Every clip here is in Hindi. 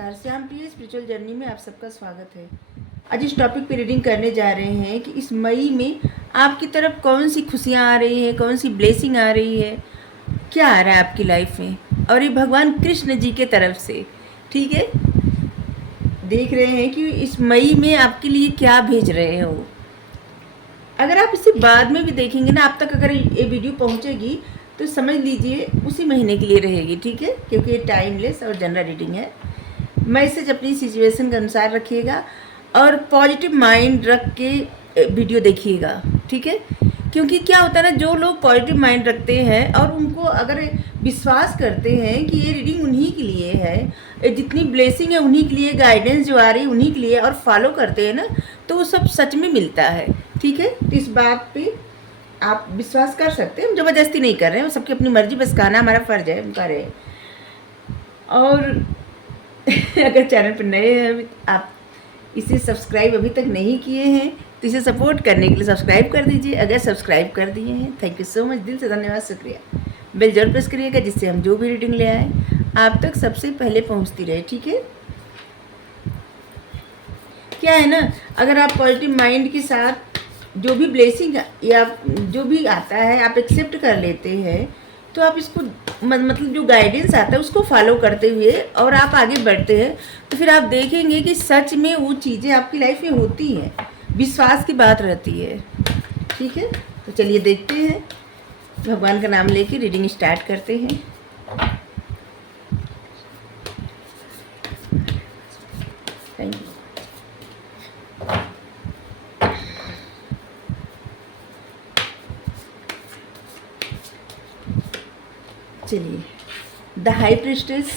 नमस्कार, श्याम प्रिय स्पिरिचुअल जर्नी में आप सबका स्वागत है। आज इस टॉपिक पे रीडिंग करने जा रहे हैं कि इस मई में आपकी तरफ कौन सी खुशियाँ आ रही है, कौन सी ब्लेसिंग आ रही है, क्या आ रहा है आपकी लाइफ में, और ये भगवान कृष्ण जी के तरफ से। ठीक है, देख रहे हैं कि इस मई में आपके लिए क्या भेज रहे हैं वो। अगर आप इसे बाद में भी देखेंगे ना, आप तक अगर ये वीडियो पहुँचेगी तो समझ लीजिए उसी महीने के लिए रहेगी। ठीक है, क्योंकि ये टाइमलेस और जनरल रीडिंग है। मैसेज अपनी सिचुएशन के अनुसार रखिएगा और पॉजिटिव माइंड रख के वीडियो देखिएगा। ठीक है, क्योंकि क्या होता है ना, जो लोग पॉजिटिव माइंड रखते हैं और उनको अगर विश्वास करते हैं कि ये रीडिंग उन्हीं के लिए है, जितनी ब्लेसिंग है उन्हीं के लिए, गाइडेंस जो आ रही है उन्हीं के लिए, और फॉलो करते हैं ना, तो वो सब सच में मिलता है। ठीक है, तो इस बात पे आप विश्वास कर सकते हैं, हम ज़बरदस्ती नहीं कर रहे हैं, सबकी अपनी मर्जी, बस कहना हमारा फ़र्ज़ है, हम कर रहे हैं। और अगर चैनल पर नए हैं, आप इसे सब्सक्राइब अभी तक नहीं किए हैं तो इसे सपोर्ट करने के लिए सब्सक्राइब कर दीजिए। अगर सब्सक्राइब कर दिए हैं, थैंक यू सो मच, दिल से धन्यवाद, शुक्रिया। बेल जरूर प्रेस करिएगा जिससे हम जो भी रीडिंग ले आए आप तक सबसे पहले पहुंचती रहे। ठीक है, क्या है ना, अगर आप पॉजिटिव माइंड के साथ जो भी ब्लेसिंग या जो भी आता है आप एक्सेप्ट कर लेते हैं, तो आप इसको मतलब जो गाइडेंस आता है उसको फॉलो करते हुए और आप आगे बढ़ते हैं, तो फिर आप देखेंगे कि सच में वो चीज़ें आपकी लाइफ में होती हैं। विश्वास की बात रहती है। ठीक है, तो चलिए देखते हैं, भगवान का नाम लेके रीडिंग स्टार्ट करते हैं। Thank you. चलिए, द हाई प्रीस्टेस।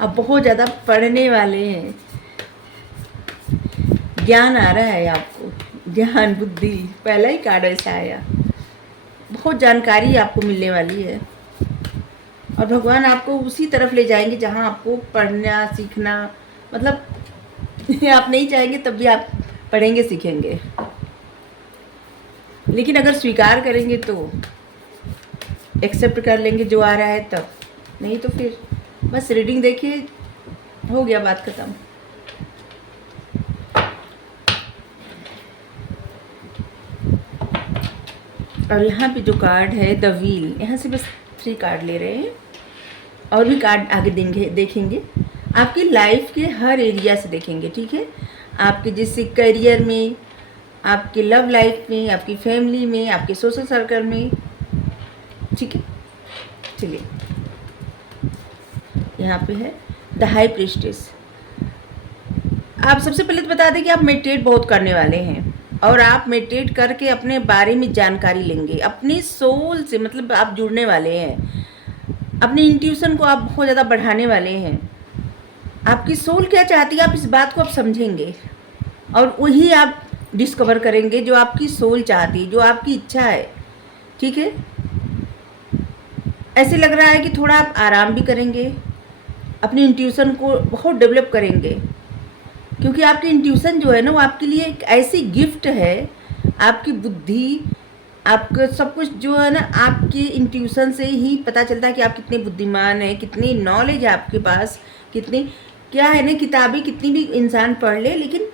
अब बहुत ज़्यादा पढ़ने वाले हैं, ज्ञान आ रहा है आपको, ज्ञान बुद्धि, पहला ही कार्ड ऐसा आया, बहुत जानकारी आपको मिलने वाली है और भगवान आपको उसी तरफ ले जाएंगे जहाँ आपको पढ़ना सीखना, मतलब आप नहीं चाहेंगे तब भी आप पढ़ेंगे सीखेंगे, लेकिन अगर स्वीकार करेंगे तो एक्सेप्ट कर लेंगे जो आ रहा है तब, नहीं तो फिर बस रीडिंग देखिए, हो गया, बात खत्म। और यहाँ पे जो कार्ड है द व्हील, यहाँ से बस 3 कार्ड ले रहे हैं और भी कार्ड आगे देखेंगे आपकी लाइफ के हर एरिया से देखेंगे। ठीक है, आपके जैसे करियर में, आपके लव लाइफ में, आपकी फैमिली में, आपके सोशल सर्कल में। ठीक है, चलिए, यहाँ पे है द हाई प्रीस्टेस। आप सबसे पहले तो बता दें कि आप मेडिटेट बहुत करने वाले हैं और आप मेडिटेट करके अपने बारे में जानकारी लेंगे, अपनी सोल से, मतलब आप जुड़ने वाले हैं, अपनी इंट्यूशन को आप बहुत ज़्यादा बढ़ाने वाले हैं। आपकी सोल क्या चाहती है, आप इस बात को आप समझेंगे और वही आप डिस्कवर करेंगे जो आपकी सोल चाहती है, जो आपकी इच्छा है। ठीक है, ऐसे लग रहा है कि थोड़ा आप आराम भी करेंगे, अपनी इंट्यूशन को बहुत डेवलप करेंगे, क्योंकि आपकी इंट्यूशन जो है ना वो आपके लिए एक ऐसी गिफ्ट है। आपकी बुद्धि, आपका सब कुछ जो है ना, आपके इंट्यूशन से ही पता चलता है कि आप कितने बुद्धिमान हैं, कितनी नॉलेज है आपके पास, कितनी क्या है ना, किताबें कितनी भी इंसान पढ़ ले, लेकिन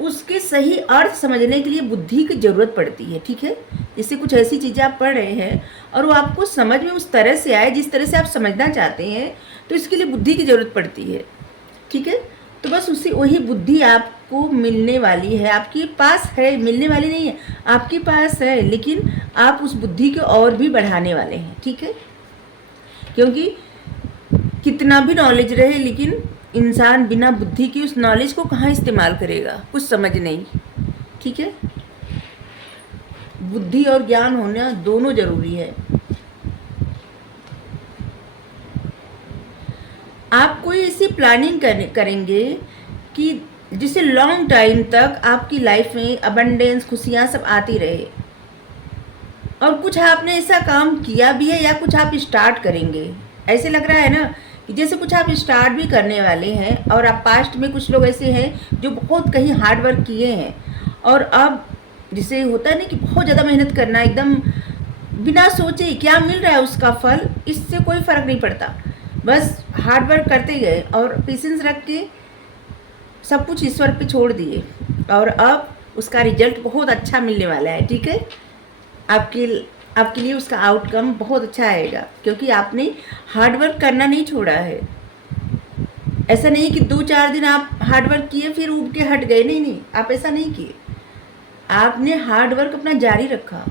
उसके सही अर्थ समझने के लिए बुद्धि की ज़रूरत पड़ती है। ठीक है, जैसे कुछ ऐसी चीज़ें आप पढ़ रहे हैं और वो आपको समझ में उस तरह से आए जिस तरह से आप समझना चाहते हैं, तो इसके लिए बुद्धि की ज़रूरत पड़ती है। ठीक है, तो बस उसी वही बुद्धि आपको मिलने वाली है, आपके पास है, मिलने वाली नहीं है, आपके पास है, लेकिन आप उस बुद्धि को और भी बढ़ाने वाले हैं। ठीक है, क्योंकि कितना भी नॉलेज रहे, लेकिन इंसान बिना बुद्धि की उस नॉलेज को कहाँ इस्तेमाल करेगा, कुछ समझ नहीं। ठीक है, बुद्धि और ज्ञान होना दोनों जरूरी है। आप कोई ऐसी प्लानिंग करेंगे कि जिससे लॉन्ग टाइम तक आपकी लाइफ में अबंडेंस, खुशियाँ सब आती रहे, और कुछ आपने ऐसा काम किया भी है या कुछ आप स्टार्ट करेंगे। ऐसे लग रहा है ना कि जैसे कुछ आप स्टार्ट भी करने वाले हैं, और आप पास्ट में कुछ लोग ऐसे हैं जो बहुत कहीं हार्ड वर्क किए हैं, और अब जिसे होता है ना कि बहुत ज़्यादा मेहनत करना, एकदम बिना सोचे क्या मिल रहा है उसका फल, इससे कोई फ़र्क नहीं पड़ता, बस हार्ड वर्क करते गए और पेशेंस रख के सब कुछ ईश्वर पे छोड़ दिए, और अब उसका रिजल्ट बहुत अच्छा मिलने वाला है। ठीक है, आपके आपके लिए उसका आउटकम बहुत अच्छा आएगा, क्योंकि आपने हार्ड वर्क करना नहीं छोड़ा है। ऐसा नहीं कि 2-4 दिन आप हार्ड वर्क किए फिर उब के हट गए, नहीं नहीं, आप ऐसा नहीं किए। आपने हार्ड वर्क अपना जारी रखा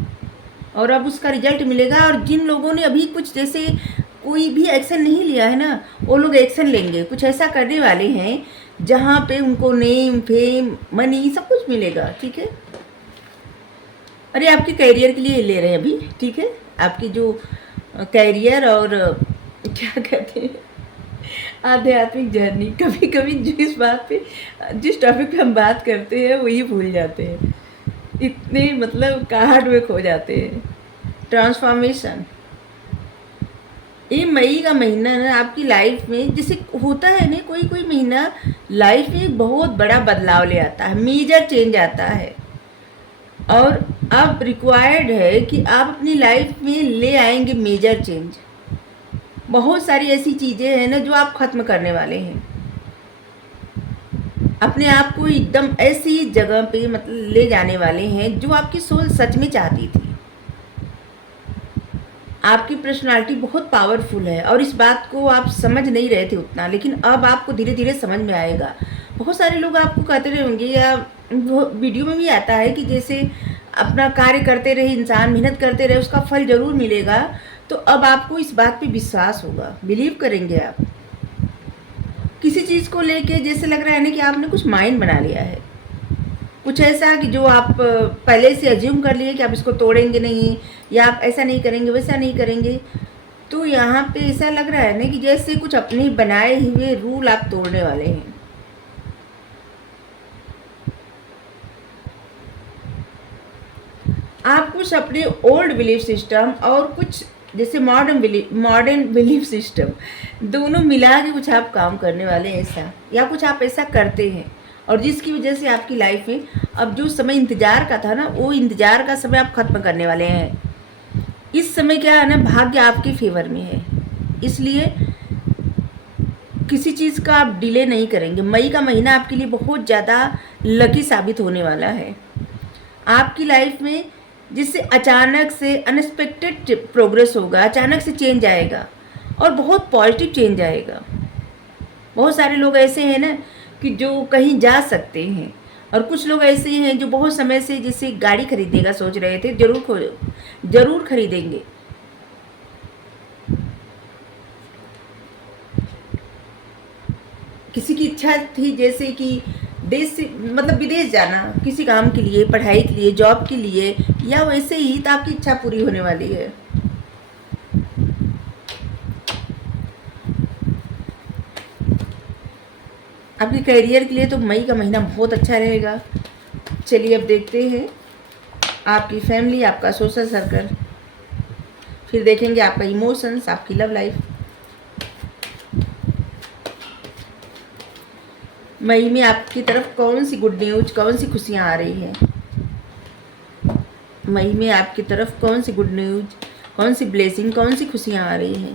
और अब उसका रिजल्ट मिलेगा। और जिन लोगों ने अभी कुछ जैसे कोई भी एक्शन नहीं लिया है ना, वो लोग एक्शन लेंगे, कुछ ऐसा करने वाले हैं जहाँ पे उनको नेम फेम मनी सब कुछ मिलेगा। ठीक है, अरे आपके करियर के लिए ले रहे हैं अभी। ठीक है, आपकी जो करियर और क्या कहते हैं आध्यात्मिक जर्नी, कभी कभी जिस बात पे जिस टॉपिक पे हम बात करते हैं वही भूल जाते हैं, इतने मतलब काहट में खो जाते हैं। ट्रांसफॉर्मेशन, ये मई का महीना ना आपकी लाइफ में जैसे होता है ना, कोई कोई महीना लाइफ में एक बहुत बड़ा बदलाव ले आता है, मेजर चेंज आता है। और अब रिक्वायर्ड है कि आप अपनी लाइफ में ले आएंगे मेजर चेंज। बहुत सारी ऐसी चीज़ें हैं ना जो आप ख़त्म करने वाले हैं, अपने आप को एकदम ऐसी जगह पे मतलब ले जाने वाले हैं जो आपकी सोल सच में चाहती थी। आपकी पर्सनालिटी बहुत पावरफुल है और इस बात को आप समझ नहीं रहे थे उतना, लेकिन अब आपको धीरे धीरे समझ में आएगा। बहुत सारे लोग आपको कहते रहे होंगे, या वो वीडियो में भी आता है कि जैसे अपना कार्य करते रहे इंसान, मेहनत करते रहे, उसका फल ज़रूर मिलेगा। तो अब आपको इस बात पे विश्वास होगा, बिलीव करेंगे आप। किसी चीज़ को लेके जैसे लग रहा है ना कि आपने कुछ माइंड बना लिया है, कुछ ऐसा कि जो आप पहले से अज्यूम कर लिए कि आप इसको तोड़ेंगे नहीं, या आप ऐसा नहीं करेंगे वैसा नहीं करेंगे। तो यहाँ पे ऐसा लग रहा है ना कि जैसे कुछ अपने बनाए हुए रूल आप तोड़ने वाले हैं। आप कुछ अपने ओल्ड बिलीफ सिस्टम और कुछ जैसे मॉडर्न बिलीफ सिस्टम दोनों मिला के कुछ आप काम करने वाले हैं ऐसा, या कुछ आप ऐसा करते हैं, और जिसकी वजह से आपकी लाइफ में अब जो समय इंतज़ार का था ना, वो इंतज़ार का समय आप ख़त्म करने वाले हैं। इस समय क्या है ना, भाग्य आपके फेवर में है, इसलिए किसी चीज़ का आप डिले नहीं करेंगे। मई का महीना आपके लिए बहुत ज़्यादा लकी साबित होने वाला है। आपकी लाइफ में जिससे अचानक से अनएक्सपेक्टेड प्रोग्रेस होगा, अचानक से चेंज आएगा और बहुत पॉजिटिव चेंज आएगा। बहुत सारे लोग ऐसे हैं ना कि जो कहीं जा सकते हैं, और कुछ लोग ऐसे हैं जो बहुत समय से जैसे गाड़ी खरीदेगा सोच रहे थे, जरूर खरीदेंगे। किसी की इच्छा थी जैसे कि देश से मतलब विदेश जाना, किसी काम के लिए, पढ़ाई के लिए, जॉब के लिए, या वैसे ही, तो आपकी इच्छा पूरी होने वाली है। आपके करियर के लिए तो मई का महीना बहुत अच्छा रहेगा। चलिए अब देखते हैं आपकी फैमिली, आपका सोशल सर्कल, फिर देखेंगे आपका इमोशंस, आपकी लव लाइफ। मई में आपकी तरफ कौन सी गुड न्यूज, कौन सी खुशियाँ आ रही हैं? मई में आपकी तरफ कौन सी गुड न्यूज, कौन सी ब्लेसिंग, कौन सी खुशियाँ आ रही हैं?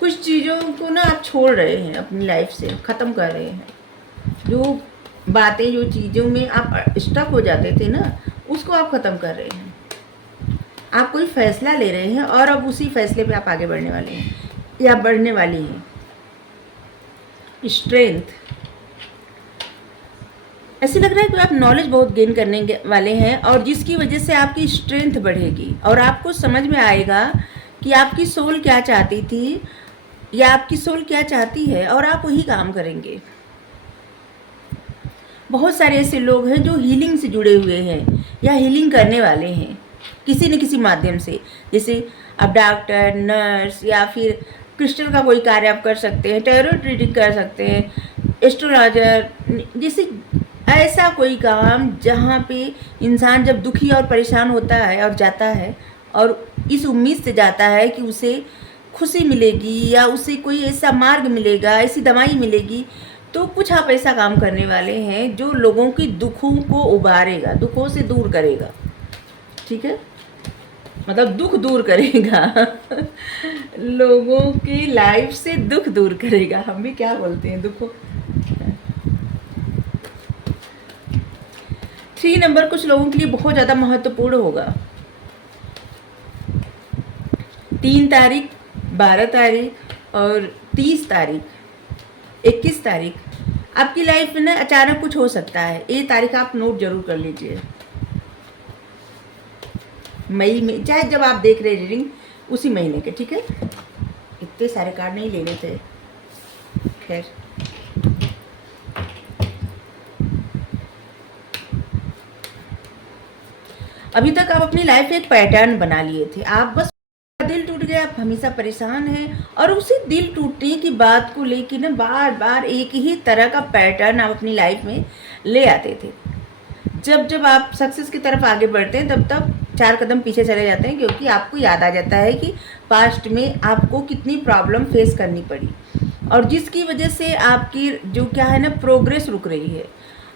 कुछ चीज़ों को ना आप छोड़ रहे हैं, अपनी लाइफ से ख़त्म कर रहे हैं। जो बातें, जो चीज़ों में आप स्टक हो जाते थे ना, उसको आप ख़त्म कर रहे हैं। आप कोई फैसला ले रहे हैं और अब उसी फैसले पे आप आगे बढ़ने वाले हैं या बढ़ने वाली हैं। स्ट्रेंथ, ऐसे लग रहा है कि आप नॉलेज बहुत गेन करने वाले हैं, और जिसकी वजह से आपकी स्ट्रेंथ बढ़ेगी और आपको समझ में आएगा कि आपकी सोल क्या चाहती थी या आपकी सोल क्या चाहती है, और आप वही काम करेंगे। बहुत सारे ऐसे लोग हैं जो हीलिंग से जुड़े हुए हैं या हीलिंग करने वाले हैं किसी न किसी माध्यम से, जैसे आप डॉक्टर, नर्स, या फिर क्रिस्टल का कोई कार्य आप कर सकते हैं, टैरो रीडिंग कर सकते हैं, एस्ट्रोलॉजर, जैसे ऐसा कोई काम जहाँ पे इंसान जब दुखी और परेशान होता है और जाता है, और इस उम्मीद से जाता है कि उसे खुशी मिलेगी या उसे कोई ऐसा मार्ग मिलेगा, ऐसी दवाई मिलेगी, तो कुछ आप ऐसा काम करने वाले हैं जो लोगों की दुखों को उबारेगा, दुखों से दूर करेगा। ठीक है, मतलब दुख दूर करेगा। लोगों की लाइफ से दुख दूर करेगा, हम भी क्या बोलते हैं दुखों। 3 नंबर कुछ लोगों के लिए बहुत ज़्यादा महत्वपूर्ण होगा। 3 तारीख, 12 तारीख और 30 तारीख, 21 तारीख आपकी लाइफ में ना अचानक कुछ हो सकता है। ये तारीख आप नोट जरूर कर लीजिए। मई में, चाहे जब आप देख रहे रीडिंग उसी महीने के, ठीक है। इतने सारे कार्ड नहीं लेने थे, खैर। अभी तक आप अपनी लाइफ में एक पैटर्न बना लिए थे, आप बस दिल टूट गया, आप हमेशा परेशान हैं और उसी दिल टूटने की बात को लेकर ना बार बार एक ही तरह का पैटर्न आप अपनी लाइफ में ले आते थे। जब जब आप सक्सेस की तरफ आगे बढ़ते हैं तब तब 4 कदम पीछे चले जाते हैं, क्योंकि आपको याद आ जाता है कि पास्ट में आपको कितनी प्रॉब्लम फेस करनी पड़ी और जिसकी वजह से आपकी जो क्या है ना प्रोग्रेस रुक रही है।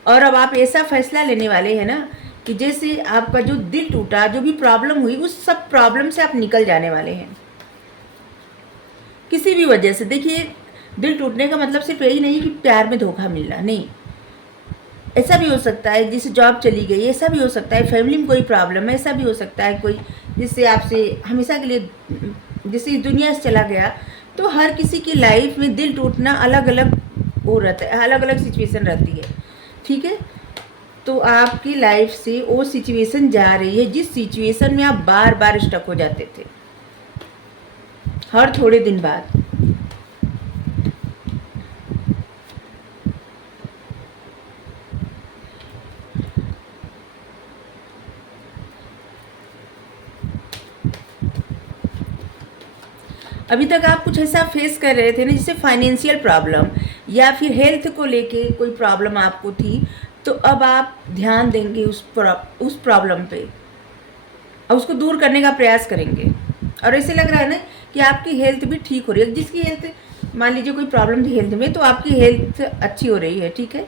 और अब आप ऐसा फैसला लेने वाले हैं ना कि जैसे आपका जो दिल टूटा, जो भी प्रॉब्लम हुई, उस सब प्रॉब्लम से आप निकल जाने वाले हैं किसी भी वजह से। देखिए, दिल टूटने का मतलब सिर्फ यही नहीं कि प्यार में धोखा मिलना, नहीं। ऐसा भी हो सकता है जिससे जॉब चली गई, ऐसा भी हो सकता है फैमिली में कोई प्रॉब्लम है, ऐसा भी हो सकता है कोई जिससे आपसे हमेशा के लिए, जिससे इस दुनिया से चला गया। तो हर किसी की लाइफ में दिल टूटना अलग अलग हो रहता है, अलग अलग सिचुएशन रहती है, ठीक है। तो आपकी लाइफ से वो सिचुएशन जा रही है जिस सिचुएशन में आप बार बार स्टक हो जाते थे हर थोड़े दिन बाद। अभी तक आप कुछ ऐसा फेस कर रहे थे ना, जैसे फाइनेंशियल प्रॉब्लम या फिर हेल्थ को लेके कोई प्रॉब्लम आपको थी। तो अब आप ध्यान देंगे उस प्रॉब्लम पे और उसको दूर करने का प्रयास करेंगे। और ऐसे लग रहा है ना कि आपकी हेल्थ भी ठीक हो रही है। जिसकी हेल्थ, मान लीजिए कोई प्रॉब्लम थी हेल्थ में, तो आपकी हेल्थ अच्छी हो रही है, ठीक है,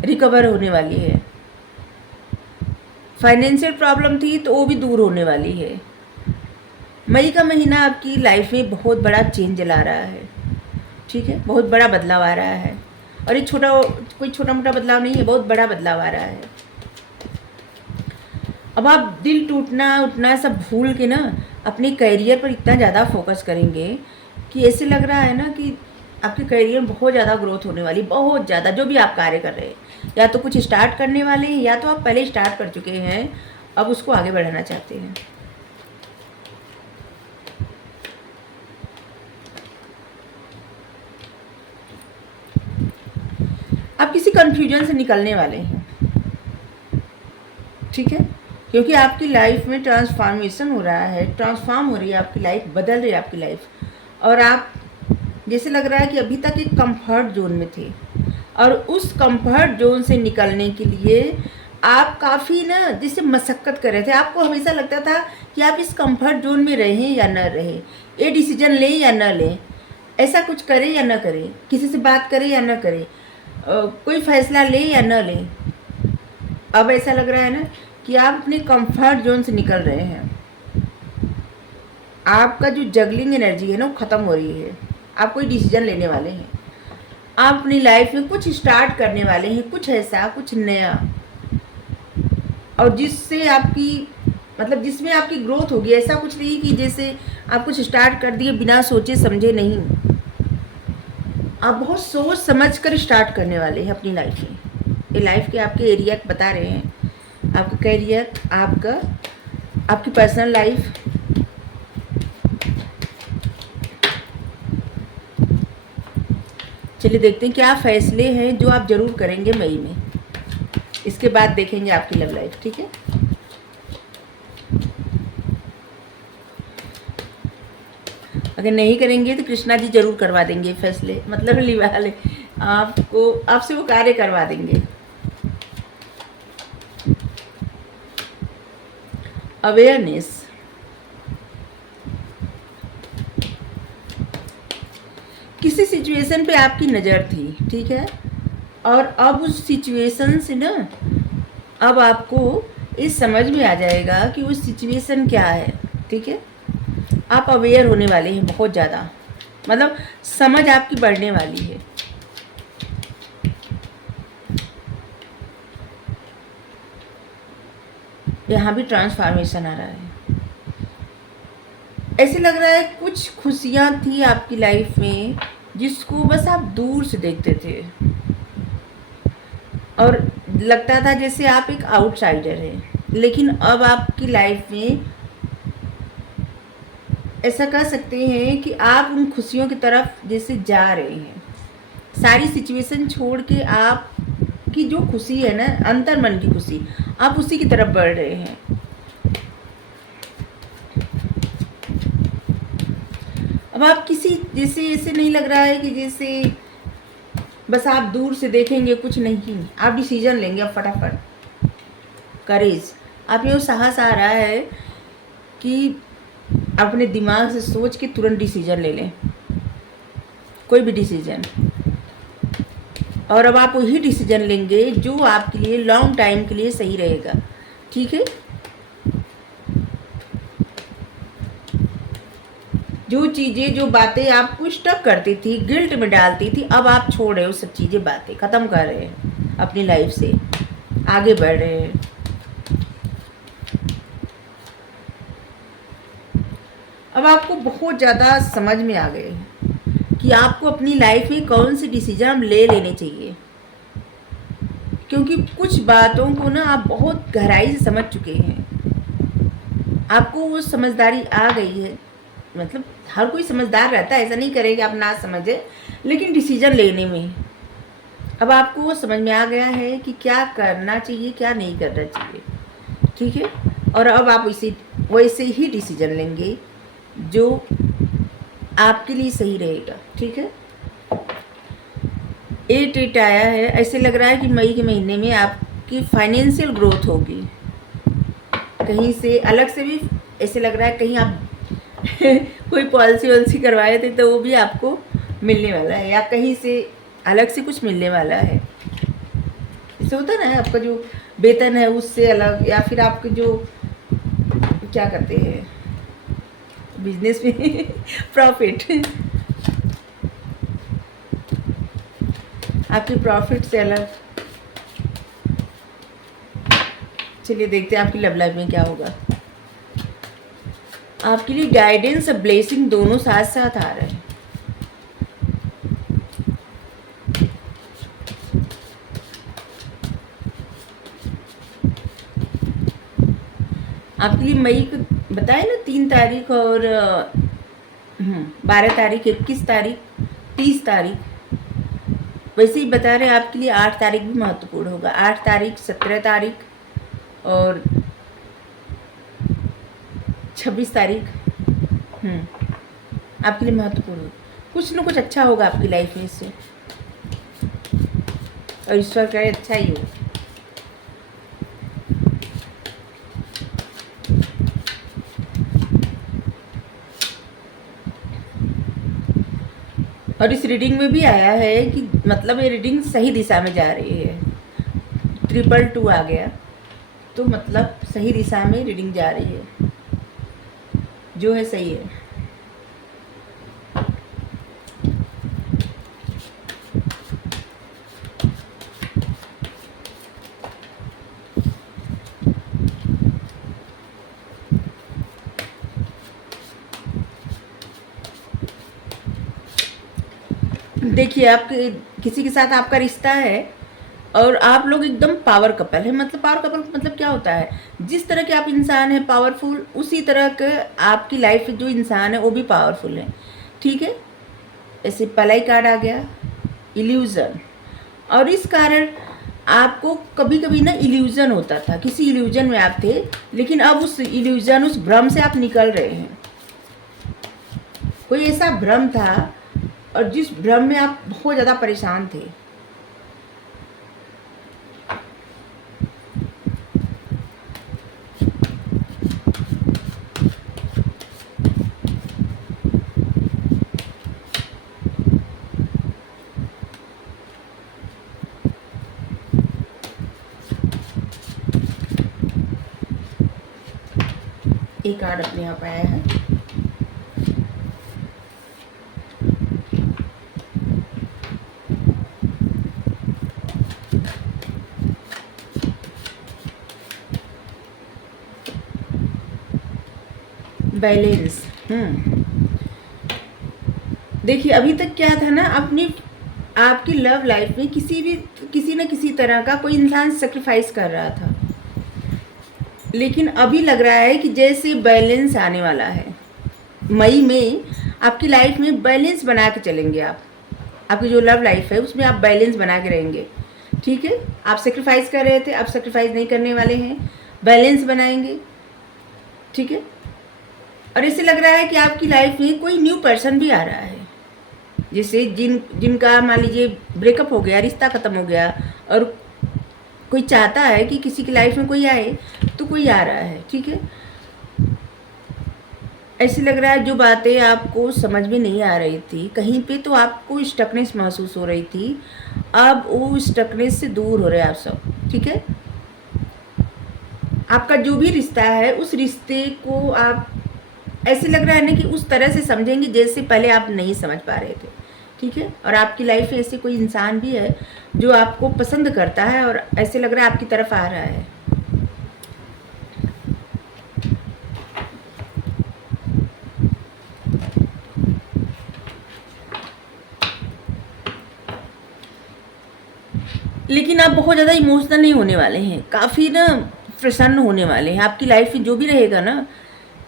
रिकवर होने वाली है। फाइनेंशियल प्रॉब्लम थी तो वो भी दूर होने वाली है। मई का महीना आपकी लाइफ में बहुत बड़ा चेंज ला रहा है, ठीक है, बहुत बड़ा बदलाव आ रहा है। और ये कोई छोटा मोटा बदलाव नहीं है, बहुत बड़ा बदलाव आ रहा है। अब आप दिल टूटना उठना सब भूल के ना अपने करियर पर इतना ज़्यादा फोकस करेंगे कि ऐसे लग रहा है ना कि आपके करियर में बहुत ज़्यादा ग्रोथ होने वाली, बहुत ज़्यादा। जो भी आप कार्य कर रहे हैं, या तो कुछ स्टार्ट करने वाले हैं या तो आप पहले स्टार्ट कर चुके हैं, अब उसको आगे बढ़ाना चाहते हैं। आप किसी कंफ्यूजन से निकलने वाले हैं, ठीक है, क्योंकि आपकी लाइफ में ट्रांसफॉर्मेशन हो रहा है, ट्रांसफॉर्म हो रही है आपकी लाइफ, बदल रही है आपकी लाइफ। और आप जैसे लग रहा है कि अभी तक एक कंफर्ट जोन में थे और उस कंफर्ट जोन से निकलने के लिए आप काफ़ी ना जैसे मशक्क़त कर रहे थे। आपको हमेशा लगता था कि आप इस कंफर्ट जोन में रहें या न रहें, ये डिसीजन लें या न लें, ऐसा कुछ करें या न करें, किसी से बात करें या न करें, कोई फैसला लें या न लें। अब ऐसा लग रहा है ना कि आप अपने कंफर्ट जोन से निकल रहे हैं। आपका जो जगलिंग एनर्जी है ना वो ख़त्म हो रही है। आप कोई डिसीजन लेने वाले हैं, आप अपनी लाइफ में कुछ स्टार्ट करने वाले हैं, कुछ ऐसा, कुछ नया, और जिससे आपकी मतलब जिसमें आपकी ग्रोथ होगी। ऐसा कुछ नहीं कि जैसे आप कुछ स्टार्ट कर दिए बिना सोचे समझे, नहीं। आप बहुत सोच समझ कर स्टार्ट करने वाले हैं अपनी लाइफ में। ये लाइफ के आपके एरिया बता रहे हैं, आपका करियर, आपकी पर्सनल लाइफ। चलिए देखते हैं क्या फैसले हैं जो आप ज़रूर करेंगे मई में। इसके बाद देखेंगे आपकी लव लाइफ, ठीक है। अगर नहीं करेंगे तो कृष्णा जी जरूर करवा देंगे फैसले, मतलब लिवा ले आपको, आपसे वो कार्य करवा देंगे। अवेयरनेस, किसी सिचुएशन पे आपकी नज़र थी, ठीक है, और अब उस सिचुएशन से ना अब आपको इस समझ में आ जाएगा कि वो सिचुएशन क्या है। ठीक है, आप अवेयर होने वाले हैं बहुत ज़्यादा, मतलब समझ आपकी बढ़ने वाली है। यहाँ भी ट्रांसफॉर्मेशन आ रहा है। ऐसे लग रहा है कुछ खुशियाँ थी आपकी लाइफ में जिसको बस आप दूर से देखते थे और लगता था जैसे आप एक आउटसाइडर हैं, लेकिन अब आपकी लाइफ में ऐसा कह सकते हैं कि आप उन खुशियों की तरफ जैसे जा रहे हैं। सारी सिचुएशन छोड़ के आप की जो खुशी है ना, अंतर मन की खुशी, आप उसी की तरफ बढ़ रहे हैं। अब आप किसी जैसे ऐसे नहीं लग रहा है कि जैसे बस आप दूर से देखेंगे, कुछ नहीं, आप डिसीजन लेंगे अब फटाफट। करेज, आप में वो साहस आ रहा है कि अपने दिमाग से सोच के तुरंत डिसीजन ले लें, कोई भी डिसीजन। और अब आप वही डिसीजन लेंगे जो आपके लिए लॉन्ग टाइम के लिए सही रहेगा। ठीक है, जो चीज़ें, जो बातें आपको स्टक करती थी, गिल्ट में डालती थी, अब आप छोड़ रहे हो सब चीज़ें, बातें ख़त्म कर रहे हैं, अपनी लाइफ से आगे बढ़ रहे हैं। अब आपको बहुत ज़्यादा समझ में आ गए कि आपको अपनी लाइफ में कौन सी डिसीजन ले लेने चाहिए, क्योंकि कुछ बातों को ना आप बहुत गहराई से समझ चुके हैं। आपको वो समझदारी आ गई है, मतलब हर कोई समझदार रहता है, ऐसा नहीं करें कि आप ना समझे, लेकिन डिसीजन लेने में अब आपको वो समझ में आ गया है कि क्या करना चाहिए, क्या नहीं करना चाहिए। ठीक है, और अब आप वैसे ही डिसीजन लेंगे जो आपके लिए सही रहेगा। ठीक है, 8 आया है। ऐसे लग रहा है कि मई के महीने में आपकी फाइनेंशियल ग्रोथ होगी, कहीं से अलग से भी ऐसे लग रहा है, कहीं आप कोई पॉलिसी वॉलिसी करवाए थे तो वो भी आपको मिलने वाला है, या कहीं से अलग से कुछ मिलने वाला है। इससे होता है ना, आपका जो वेतन है उससे अलग, या फिर आपके जो क्या करते हैं बिजनेस में प्रॉफिट, आपकी प्रॉफिट से अलग। चलिए देखते हैं आपकी लव लाइफ में क्या होगा। आपके लिए गाइडेंस और ब्लेसिंग दोनों साथ साथ आ रहे हैं। आपके लिए मई को बताए ना, 3 तारीख और 12 तारीख, 21 तारीख, 30 तारीख, वैसे ही बता रहे हैं आपके लिए 8 तारीख भी महत्वपूर्ण होगा। 8 तारीख, 17 तारीख और 26 तारीख आपके लिए महत्वपूर्ण होगा। कुछ ना कुछ अच्छा होगा आपकी लाइफ में इससे, और ईश्वर करे अच्छा ही हो। और इस रीडिंग में भी आया है कि मतलब ये रीडिंग सही दिशा में जा रही है। 222 आ गया, तो मतलब सही दिशा में रीडिंग जा रही है, जो है सही है। देखिए, आपके किसी के साथ आपका रिश्ता है और आप लोग एकदम पावर कपल है। मतलब पावर कपल मतलब क्या होता है, जिस तरह के आप इंसान हैं पावरफुल, उसी तरह के आपकी लाइफ में जो इंसान है वो भी पावरफुल है। ठीक है, ऐसे पलाई कार्ड आ गया, इल्यूज़न। और इस कारण आपको कभी कभी ना इल्यूज़न होता था, किसी इल्यूज़न में आप थे, लेकिन अब उस इल्यूज़न, उस भ्रम से आप निकल रहे हैं। कोई ऐसा भ्रम था और जिस भ्रम में आप बहुत ज़्यादा परेशान थे। एक कार्ड अपने यहाँ पे आया है। बैलेंस। देखिए अभी तक क्या था ना, अपनी आपकी लव लाइफ में किसी न किसी तरह का कोई इंसान सेक्रीफाइस कर रहा था, लेकिन अभी लग रहा है कि जैसे बैलेंस आने वाला है। मई में आपकी लाइफ में बैलेंस बना के चलेंगे आप। आपकी जो लव लाइफ है उसमें आप बैलेंस बना के रहेंगे। ठीक है, आप सेक्रीफाइस कर रहे थे, आप सेक्रीफाइस नहीं करने वाले हैं, बैलेंस बनाएंगे। ठीक है, और ऐसे लग रहा है कि आपकी लाइफ में कोई न्यू पर्सन भी आ रहा है, जैसे जिनका मान लीजिए ब्रेकअप हो गया, रिश्ता ख़त्म हो गया, और कोई चाहता है कि किसी की लाइफ में कोई आए, तो कोई आ रहा है। ठीक है, ऐसे लग रहा है जो बातें आपको समझ में नहीं आ रही थी कहीं पे, तो आपको स्टकनेस महसूस हो रही थी, अब वो स्टकनेस से दूर हो रहे हैं आप सब। ठीक है, आपका जो भी रिश्ता है उस रिश्ते को आप ऐसे लग रहा है ना कि उस तरह से समझेंगे जैसे पहले आप नहीं समझ पा रहे थे। ठीक है, और आपकी लाइफ में ऐसे कोई इंसान भी है जो आपको पसंद करता है और ऐसे लग रहा है आपकी तरफ आ रहा है। लेकिन आप बहुत ज़्यादा इमोशनल नहीं होने वाले हैं, काफ़ी ना प्रसन्न होने वाले हैं। आपकी लाइफ में जो भी रहेगा ना,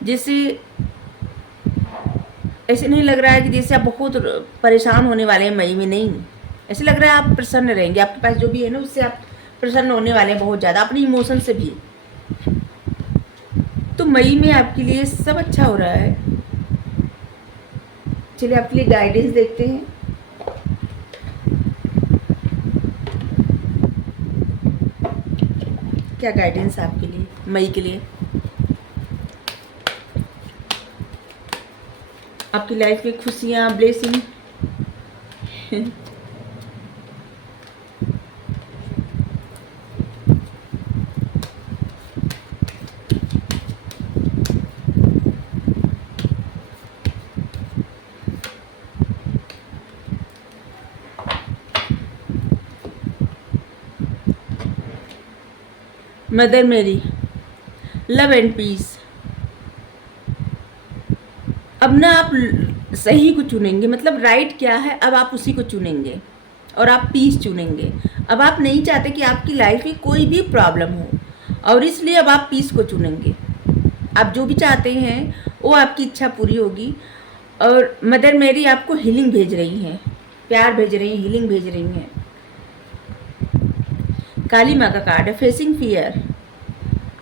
जैसे ऐसे नहीं लग रहा है कि जैसे आप बहुत परेशान होने वाले हैं मई में, नहीं, ऐसे लग रहा है आप प्रसन्न रहेंगे। आपके पास जो भी है ना उससे आप प्रसन्न होने वाले हैं बहुत ज़्यादा, अपने इमोशन से भी। तो मई में आपके लिए सब अच्छा हो रहा है। चलिए आपके लिए गाइडेंस देखते हैं। क्या गाइडेंस आपके लिए मई के लिए? आपकी लाइफ में खुशियाँ, ब्लेसिंग। मदर मेरी, लव एंड पीस। अब ना आप सही को चुनेंगे, मतलब राइट क्या है अब आप उसी को चुनेंगे, और आप पीस चुनेंगे। अब आप नहीं चाहते कि आपकी लाइफ में कोई भी प्रॉब्लम हो, और इसलिए अब आप पीस को चुनेंगे। आप जो भी चाहते हैं वो आपकी इच्छा पूरी होगी। और मदर मेरी आपको हीलिंग भेज रही हैं, प्यार भेज रही हैं, हीलिंग भेज रही हैं। काली माँ का कार्ड है, फेसिंग फियर।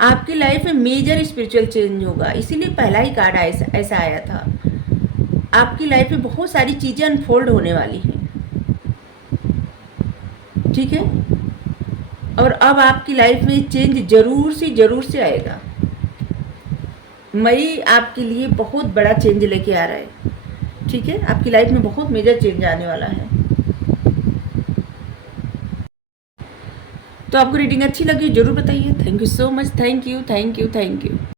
आपकी लाइफ में मेजर स्पिरिचुअल चेंज होगा, इसीलिए पहला ही कार्ड ऐसा आया था। आपकी लाइफ में बहुत सारी चीज़ें अनफोल्ड होने वाली हैं। ठीक है, और अब आपकी लाइफ में चेंज ज़रूर से आएगा। मई आपके लिए बहुत बड़ा चेंज लेके आ रहा है। ठीक है, आपकी लाइफ में बहुत मेजर चेंज आने वाला है। तो आपको रीडिंग अच्छी लगी ज़रूर बताइए। Thank you so much, thank you.